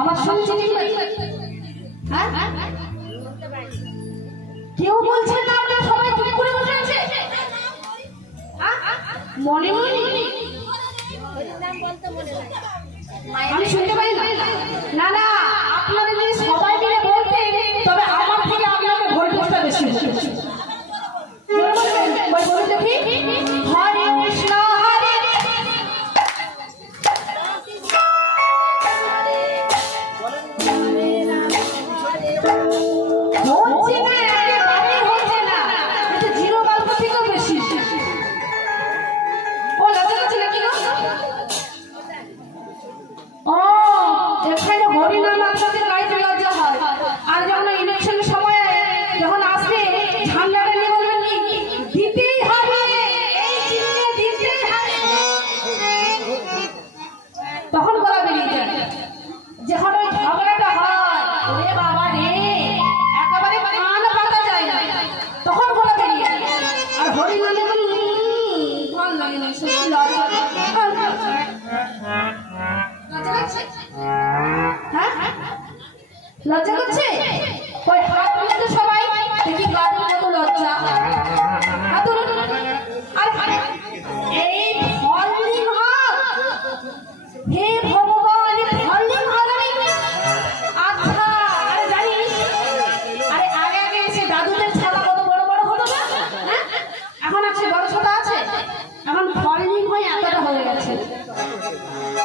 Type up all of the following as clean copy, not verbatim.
আমার শুনছেন হ্যাঁ কেউ বলছে না আমরা সবাই চুপ করে বসে আছে মনে মনে নাম বলতে মনে লাগে আমি শুনতে পাই না না আপনারা যদি সবাই মিলে বলতেন তবে আমার থেকে আপনাকে ভোল্টেজটা বেশি হতো বলতে দেখি হরে কৃষ্ণ হরে হচ্ছে না একেবারে হচ্ছে না এটা জিরো বাল্ব থেকেও বেশি ও লজ্জা লাগছে নাকি না ও এখানে হরিনাম আপনাদের গাইতে লজ্জা হয় আর যখন ইলেকশনের সময় যখন আসবে ঝান্ডাটা নিয়ে বলবেন দিতেই হবে এই চিহ্নে দিতেই হবে তখন গলা বেরিয়ে যায় যখন ওই ঝগড়াটা হয় ওরে বাবা রে একেবারে কান পাতা যায় না তখন গলা বেরিয়ে যায় আর হরিনামে বলি ভালো লাগে না সত্যি লজ্জা লাগছে হ্যাঁ লজ্জা করছে? ওই হাত তুলতে সবাই দেখি গাছের মতো লজ্জা। হাত তুলুন। আরে এই ফলহীন হাত, হে ভগবান, এই ফলহীন হাত আমি আচ্ছা আরে জানিস, আরে আগে আগে এসে দাদুদের ছাতা কত বড় বড় হতো না, হ্যাঁ? এখন আছে বড় ছোট আছে, এখন ফলহীন হয়ে এতটা হয়ে গেছে।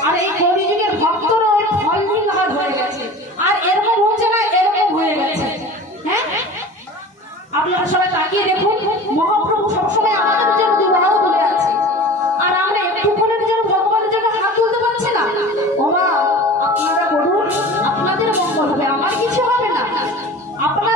আর এই কলিযুগের ভক্তরা ওই ফলহীন হাত হয়ে গেছে, আর এরকম হচ্ছে না, এরকম হয়ে গেছে। হ্যাঁ, আপনারা সবাই তাকিয়ে দেখুন, মহাপ্রভু সবসময় আমাদের জন্য দুবাহু তুলে আছে, আর আমরা একটুক্ষণের জন্য ভগবানের জন্য হাত তুলতে পারছি না। ওমা, আপনারা বলুন, আপনাদের মঙ্গল হবে, আমার কিছু হবে না। আপনারা